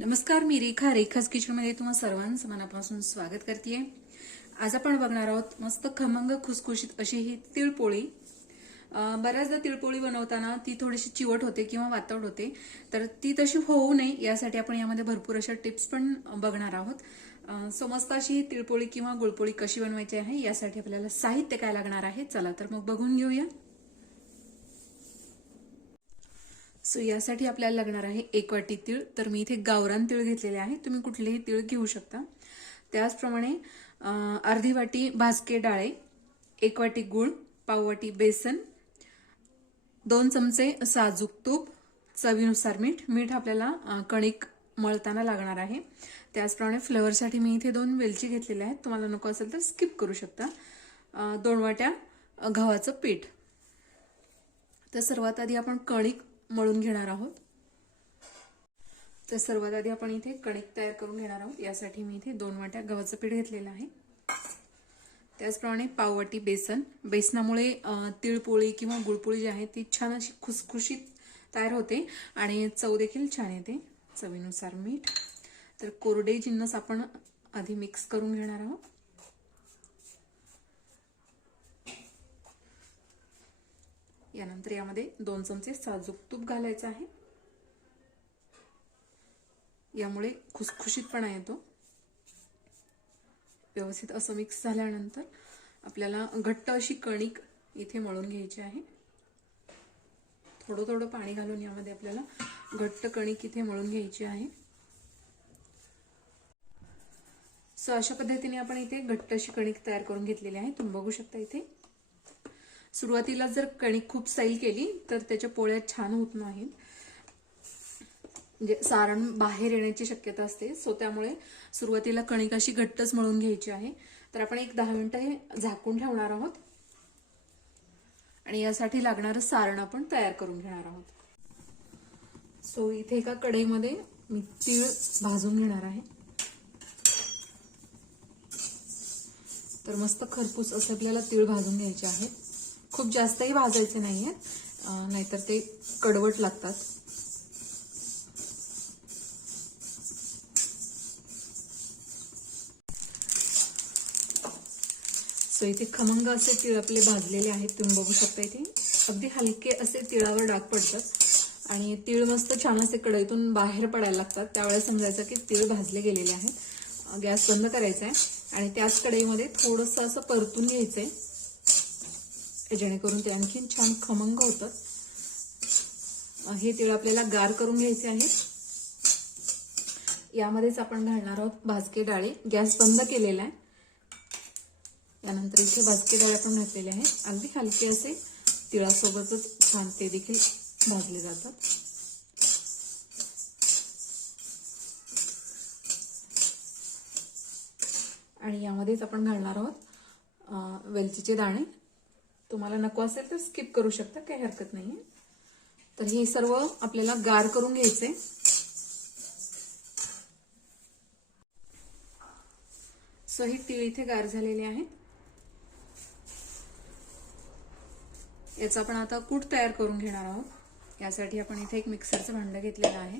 नमस्कार मी रेखा. रेखाच किचनमध्ये तुम्हा सर्वांचं मनापासून स्वागत करते आज आपण बघणार आहोत मस्त खमंग खुसखुशीत अशी ही तिळपोळी. बऱ्याचदा तिळपोळी बनवताना ती थोडीशी चिवट होते किंवा वातड होते तर ती तशी होऊ नये यासाठी आपण यामध्ये भरपूर अशा टिप्स पण बघणार आहोत. सो मस्त अशी ही तिळपोळी किंवा गुळपोळी कशी बनवायची आहे यासाठी आपल्याला साहित्य काय लागणार आहे चला तर मग बघून घेऊया. सो यासाठी आपल्याला लागणार आहे एक वाटी तीळ. तर मी इथे गावरान तीळ घेतलेले आहे. तुम्ही कुठलेही तीळ घेऊ शकता. त्याचप्रमाणे अर्धी वाटी भाजके डाळे एक वाटी गूळ पाव वाटी बेसन दोन चमचे साजूक तूप चवीनुसार मीठ. मीठ आपल्याला कणिक मळताना लागणार आहे. त्याचप्रमाणे फ्लेवरसाठी मी इथे दोन वेलची घेतलेल्या आहेत. तुम्हाला नको असेल तर स्किप करू शकता. दोन वाट्या गव्हाचं पीठ. तर सर्वात आधी आपण कणिक मळून घेणार आहोत. तर सर्वात आधी आपण इथे कणिक तयार करून घेणार आहोत. यासाठी मी इथे दोन वाट्या गव्हाचं पीठ घेतलेलं आहे. त्याचप्रमाणे पाववाटी बेसन. बेसनामुळे तिळपोळी किंवा गुळपोळी जी आहे ती छान अशी खुसखुशीत तयार होते आणि चव देखील छान येते. चवीनुसार मीठ. तर कोरडे जिन्नस आपण आधी मिक्स करून घेणार आहोत. यानंतर यामध्ये दोन चमचे साजूक तूप घालायचं आहे. यामुळे खुसखुशीतपणा येतो. व्यवस्थित असं मिक्स झाल्यानंतर आपल्याला घट्ट अशी कणिक इथे मळून घ्यायची आहे. थोडं थोडं पाणी घालून यामध्ये आपल्याला घट्ट कणिक इथे मळून घ्यायची आहे. सो अशा पद्धतीने आपण इथे घट्ट अशी कणिक तयार करून घेतलेली आहे. तुम्ही बघू शकता इथे. सुरुवातीला जर कणिक खूप सैल केली तर त्याच्या पोळ्या छान होत नाहीत. म्हणजे सारण बाहेर येण्याची शक्यता असते. सो त्यामुळे सुरुवातीला कणिक अशी घट्टच मळून घ्यायची आहे. तर आपण एक दहा मिनिटं हे झाकून ठेवणार आहोत. आणि यासाठी लागणारं सारण आपण तयार करून घेणार आहोत. सो इथे एका कढईमध्ये मी तीळ भाजून घेणार आहे. तर मस्त खरपूस असं आपल्याला तीळ भाजून घ्यायचे आहेत खूप जास्तही भाजायचे नाहीये. आहेत नाहीतर ते कडवट लागतात. सो इथे खमंग असे तिळ आपले भाजलेले आहेत. तुम्ही बघू शकता इथे. अगदी हलके असे तिळावर डाग पडतात. आणि तिळ मस्त छान असे कढईतून बाहेर पडायला लागतात. त्यावेळेस समजायचं की तिळ भाजले गेलेले आहेत. गॅस बंद करायचा आहे आणि त्याच कढईमध्ये थोडंसं असं परतून घ्यायचं आहे जेणेकरून ते आणखीन छान खमंग होतात. हे तिळ आपल्याला गार करून घ्यायचे आहेत यामध्येच आपण घालणार आहोत भाजके डाळी. गॅस बंद केलेला आहे. यानंतर इथे भाजके डाळे आपण घातलेले आहेत. अगदी हलके असे तिळासोबतच छान ते देखील भाजले जातात. आणि यामध्येच आपण घालणार आहोत वेलचीचे दाणे. तुम्हाला नको असेल तर स्किप करू शकता काही हरकत नाही तर हे सर्व आपल्याला गार करून घ्यायचे सो हे तीळ इथे गार झालेले आहेत. याचा आपण आता कूट तयार करून घेणार आहोत. यासाठी आपण इथे एक मिक्सरचं भांडं घेतलेलं आहे.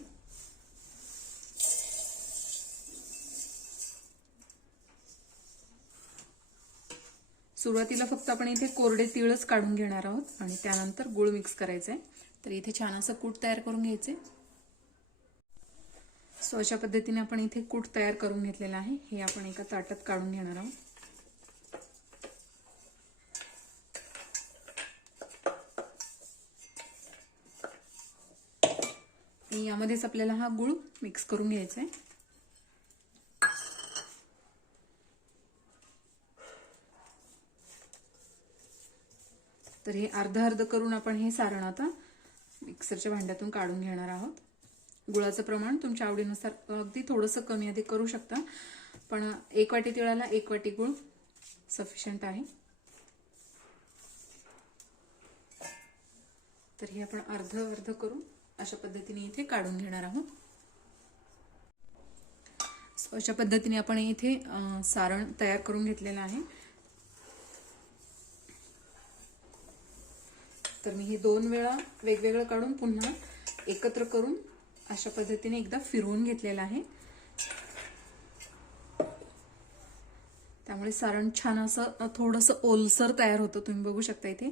सुरुवातीला फक्त आपण इथे कोरडे तिळच काढून घेणार आहोत आणि त्यानंतर गुळ मिक्स करायचं आहे तर इथे छान असं कूट तयार करून घ्यायचे. सो अशा पद्धतीने आपण इथे कूट तयार करून घेतलेलं आहे. हे आपण एका ताटात काढून घेणार आहोत. आणि यामध्येच आपल्याला हा गुळ मिक्स करून घ्यायचा आहे तर हे अर्ध अर्ध करून आपण हे सारण आता मिक्सरच्या भांड्यातून काढून घेणार आहोत. गुळाचं प्रमाण तुमच्या आवडीनुसार अगदी थोडंसं कमी अधिक करू शकता. पण एक वाटी तिळाला एक वाटी गुळ सफिशियंट आहे. तर हे आपण अर्ध अर्ध करून अशा पद्धतीने इथे काढून घेणार आहोत. अशा पद्धतीने आपण इथे सारण तयार करून घेतलेलं आहे. तर मी हे दोन वेळा वेगवेगळं काढून पुन्हा एकत्र करून अशा पद्धतीने एकदा फिरवून घेतलेलं आहे. त्यामुळे सारण छान असं थोडंसं ओलसर तयार होतं तुम्ही बघू शकता इथे.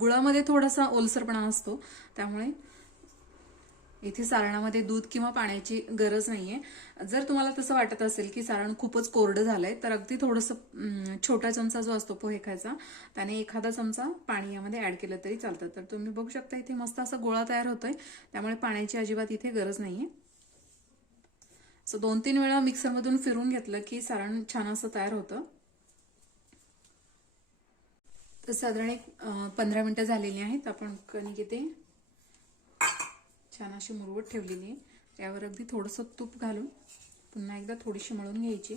गुळामध्ये थोडासा ओलसरपणा असतो. त्यामुळे इथे सारणामध्ये दूध किंवा पाण्याची गरज नाहीये. जर तुम्हाला तसं वाटत असेल की सारण खूपच कोरडं झालंय तर अगदी थोडंसं छोटा चमचा जो असतो पोहे खायचा त्याने एखादा चमचा पाणी यामध्ये ऍड केलं तरी चालतं. तर तुम्ही बघू शकता इथे मस्त असा गोळा तयार होतोय त्यामुळे पाण्याची अजिबात इथे गरज नाहीये. सो दोन तीन वेळा मिक्सरमधून फिरून घेतलं की सारण छान असं तयार होतं. तर साधारण एक पंधरा मिनिटं झालेली आहेत. आपण कणिक इथे छान अशी मुरवत ठेवलेली आहे. त्यावर अगदी थोडंसं तूप घालून पुन्हा एकदा थोडीशी मळून घ्यायची.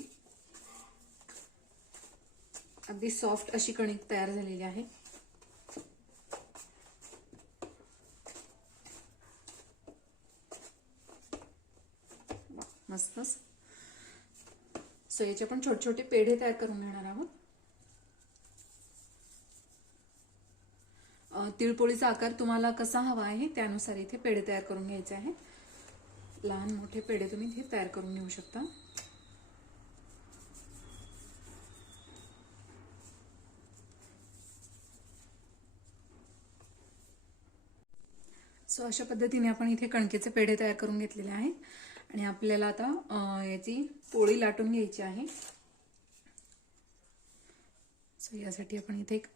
अगदी सॉफ्ट अशी कणिक तयार झालेली आहे. मस्तच. सो याचे आपण छोटे छोटे पेढे तयार करून घेणार आहोत. तिळपोळीचा आकार तुम्हाला कसा हवा आहे त्यानुसार इथे पेढे तयार करून घ्यायचे आहेत. लहान मोठे पेढे तुम्ही इथे तयार करून घेऊ शकता. सो अशा पद्धतीने आपण इथे कणकेचे पेढे तयार करून घेतलेले आहेत. आणि आपल्याला आता याची पोळी लाटून घ्यायची आहे. सो यासाठी आपण इथे एक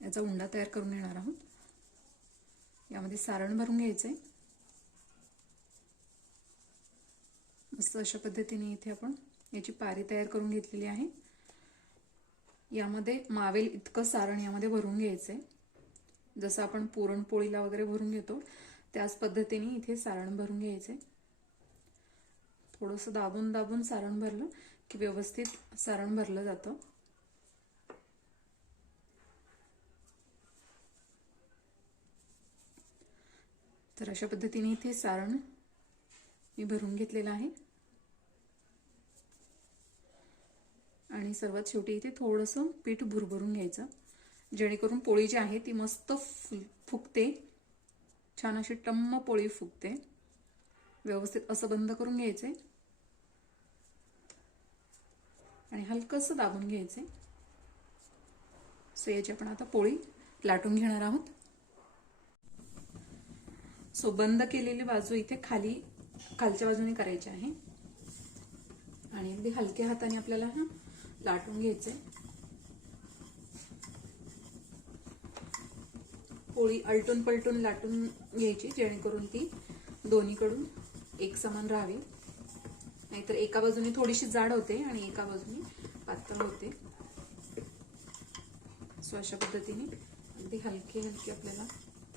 याचा उंडा तयार करून घेणार आहोत. यामध्ये सारण भरून घ्यायचं आहे मस्त अशा पद्धतीने इथे आपण याची पारी तयार करून घेतलेली आहे. यामध्ये मावेल इतकं सारण यामध्ये भरून घ्यायचं आहे जसं आपण पुरणपोळीला वगैरे भरून घेतो त्याच पद्धतीने इथे सारण भरून घ्यायचंय. थोडंसं दाबून दाबून सारण भरलं की व्यवस्थित सारण भरलं जातं. तर अशा पद्धतीने इथे सारण मी भरून घेतलेलं आहे. आणि सर्वात शेवटी इथे थोडंसं पीठ भुरभरून घ्यायचं. जेणेकरून पोळी जी आहे ती मस्त फुगते. छान अशी टम्म पोळी फुगते. व्यवस्थित असं बंद करून घ्यायचे. आणि हलकंसं दाबून घ्यायचे. सो याची आपण आता पोळी लाटून घेणार आहोत. सो बंद केलेली बाजू इथे खाली खालच्या बाजूने करायची आहे. आणि अगदी हलक्या हाताने आपल्याला हा लाटून घ्यायचे पोळी अलटून पलटून लाटून घ्यायची जेणेकरून ती दोन्हीकडून एक समान राहावी. नाहीतर एका बाजूने थोडीशी जाड होते आणि एका बाजूने पातळ होते. सो अशा पद्धतीने अगदी हलके हलके आपल्याला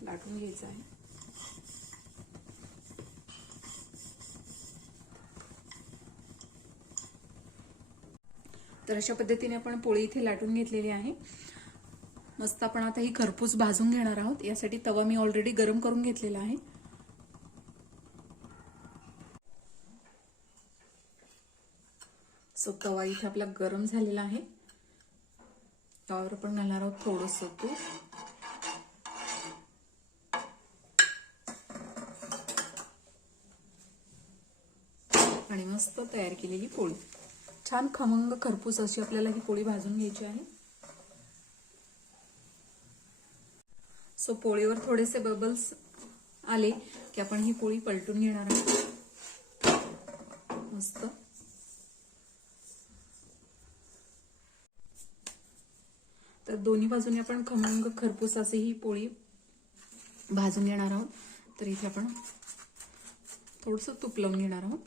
लाटून घ्यायचं आहे. तर अशा पद्धतीने आपण पोळी इथे लाटून घेतलेली आहे. मस्त आपण आता ही खरपूस भाजून घेणार आहोत. यासाठी तवा मी ऑलरेडी गरम करून घेतलेला आहे. सो तवा इथे आपला गरम झालेला आहे. तवावर आपण घालणार आहोत थोडस तूप. आणि मस्त तयार केलेली पोळी. छान खमंग खरपूस अशी आपल्याला ही पोळी भाजून घ्यायची आहे. सो पोळीवर थोडेसे बबल्स आले की आपण ही पोळी पलटून घेणार आहोत. मस्त. तर दोन्ही बाजूने आपण खमंग खरपूस असे ही पोळी भाजून घेणार आहोत. तर इथे आपण थोडंसं तूप लावून घेणार आहोत.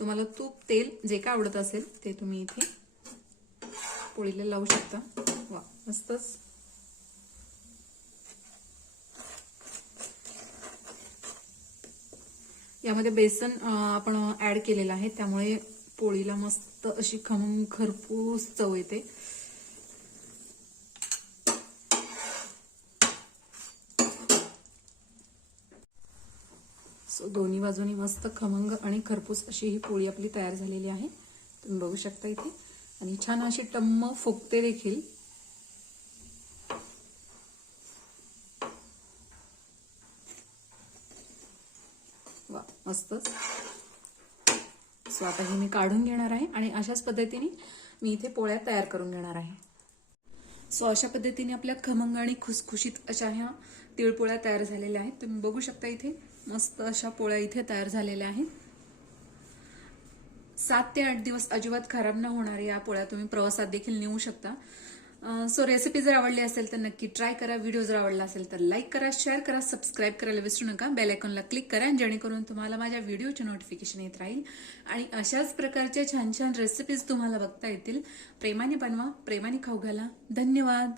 तुम्हाला तूप तेल जे काय आवडत असेल ते तुम्ही इथे पोळीला लावू शकता. वा मस्तच. यामध्ये बेसन आपण ऍड केलेलं आहे त्यामुळे पोळीला मस्त अशी खम खरपूस चव येते. सो दोन्ही बाजूनी मस्त खमंग आणि खरपूस अशी ही पोळी आपली तयार झालेली आहे. तुम्ही बघू शकता इथे. आणि छान अशी टम्म फुगते देखील. वा मस्तच सो आता हे मी काढून घेणार आहे आणि अशाच पद्धतीने मी इथे पोळ्या तयार करून घेणार आहे. सो अशा पद्धतीने आपल्या खमंग आणि खुसखुशीत अशा ह्या तिळपोळ्या तयार झालेल्या आहेत. तुम्ही बघू शकता इथे. मस्त अशा पोळ्या इथे तयार झालेल्या आहेत. सात ते आठ दिवस अजिबात खराब न होणाऱ्या या पोळ्या तुम्ही प्रवासात देखील नेऊ शकता. सो रेसिपी जर आवडली असेल तर नक्की ट्राय करा. व्हिडिओ जर आवडला असेल तर लाईक करा शेअर करा सबस्क्राईब करायला विसरू नका. बेल आयकॉनला क्लिक करा जेणेकरून तुम्हाला माझ्या व्हिडिओचे नोटिफिकेशन येत राहील. आणि अशाच प्रकारच्या छान छान रेसिपीज तुम्हाला बघता येतील. प्रेमाने बनवा प्रेमाने खाऊ घाला. धन्यवाद.